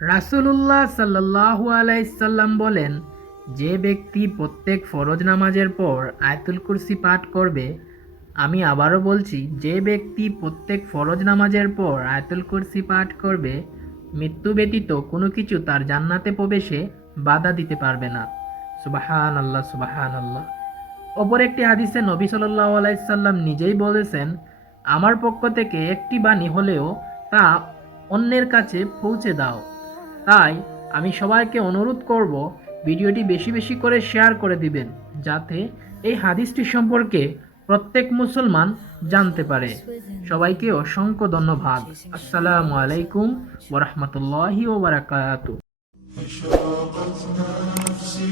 রাসূলুল্লাহ সাল্লাল্লাহু আলাইসাল্লাম বলেন, যে ব্যক্তি প্রত্যেক ফরজ নামাজের পর আয়তুল কুরসি পাঠ করবে, আমি আবারও বলছি, যে ব্যক্তি প্রত্যেক ফরজ নামাজের পর আয়তুল কুরসি পাঠ করবে, মৃত্যু ব্যতীত কোনো কিছু তার জান্নাতে প্রবেশে বাধা দিতে পারবে না। সুবাহান আল্লাহ সুবাহান আল্লাহ অপর একটি হাদিসে নবী সাল্লাহ আলাইসাল্লাম নিজেই বলেছেন, আমার পক্ষ থেকে একটি বাণী হলেও তা অন্যের কাছে পৌঁছে দাও। তাই আমি সবাইকে অনুরোধ করব ভিডিওটি বেশি বেশি করে শেয়ার করে দিবেন, যাতে এই হাদিসটি সম্পর্কে প্রত্যেক মুসলমান জানতে পারে। সবাইকে অসংখ্য ধন্যবাদ। আসসালামু আলাইকুম ওরহমতুল্লাহি ওবরাকাত اشراقت نفسي